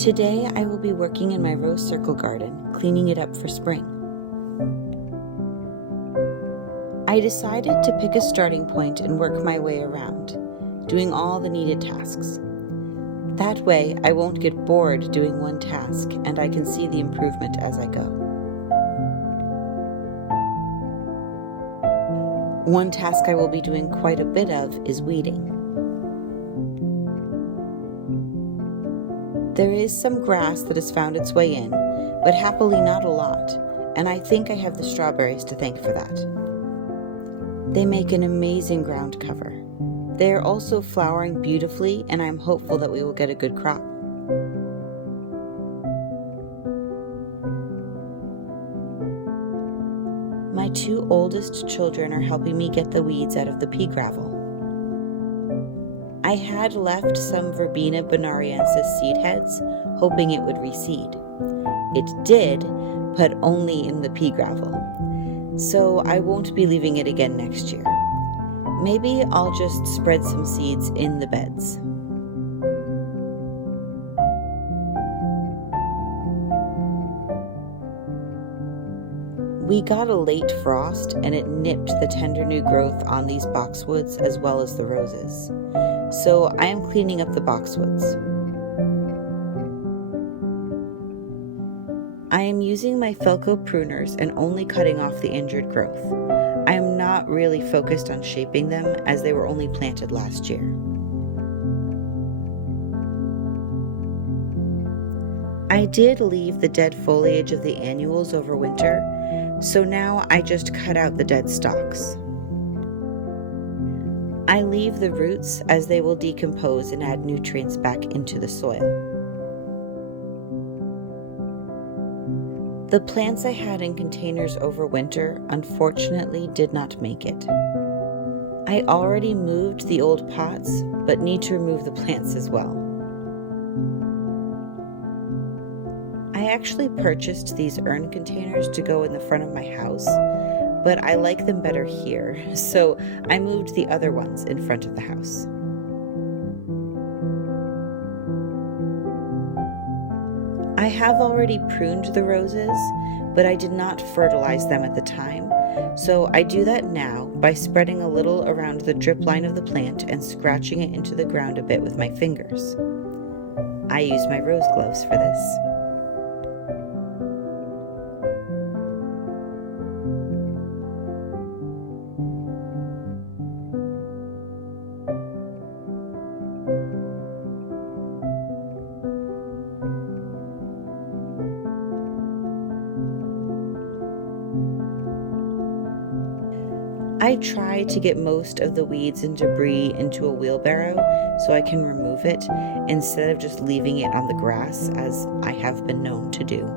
Today I will be working in my rose circle garden, cleaning it up for spring. I decided to pick a starting point and work my way around, doing all the needed tasks. That way I won't get bored doing one task and I can see the improvement as I go. One task I will be doing quite a bit of is weeding. There is some grass that has found its way in, but happily not a lot, and I think I have the strawberries to thank for that. They make an amazing ground cover. They are also flowering beautifully, and I am hopeful that we will get a good crop. My two oldest children are helping me get the weeds out of the pea gravel. I had left some Verbena bonariensis seed heads, hoping it would reseed. It did, but only in the pea gravel, so I won't be leaving it again next year. Maybe I'll just spread some seeds in the beds. We got a late frost and it nipped the tender new growth on these boxwoods as well as the roses. So I am cleaning up the boxwoods. I am using my Felco pruners and only cutting off the injured growth. I am not really focused on shaping them as they were only planted last year. I did leave the dead foliage of the annuals over winter, so now I just cut out the dead stalks. I leave the roots as they will decompose and add nutrients back into the soil. The plants I had in containers over winter unfortunately did not make it. I already moved the old pots, but need to remove the plants as well. I actually purchased these urn containers to go in the front of my house, but I like them better here, so I moved the other ones in front of the house. I have already pruned the roses, but I did not fertilize them at the time, so I do that now by spreading a little around the drip line of the plant and scratching it into the ground a bit with my fingers. I use my rose gloves for this. I try to get most of the weeds and debris into a wheelbarrow so I can remove it instead of just leaving it on the grass as I have been known to do.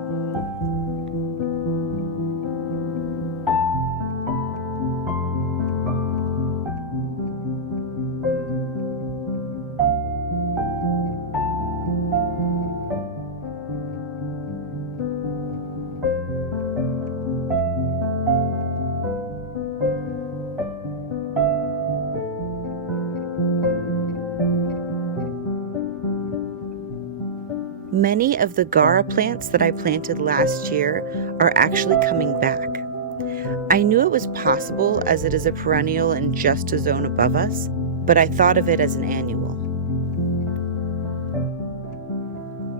Many of the Gara plants that I planted last year are actually coming back. I knew it was possible as it is a perennial and just a zone above us, but I thought of it as an annual.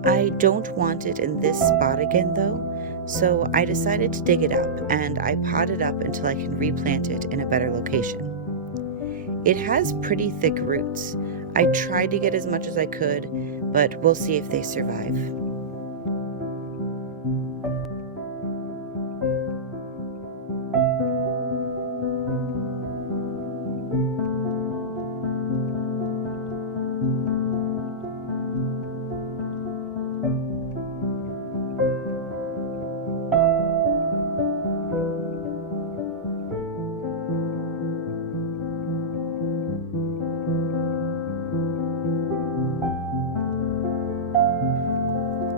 I don't want it in this spot again though, so I decided to dig it up and I potted up until I can replant it in a better location. It has pretty thick roots. I tried to get as much as I could, but we'll see if they survive.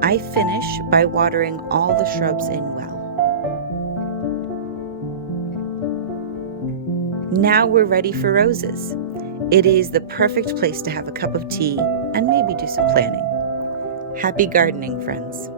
I finish by watering all the shrubs in well. Now we're ready for roses. It is the perfect place to have a cup of tea and maybe do some planning. Happy gardening, friends.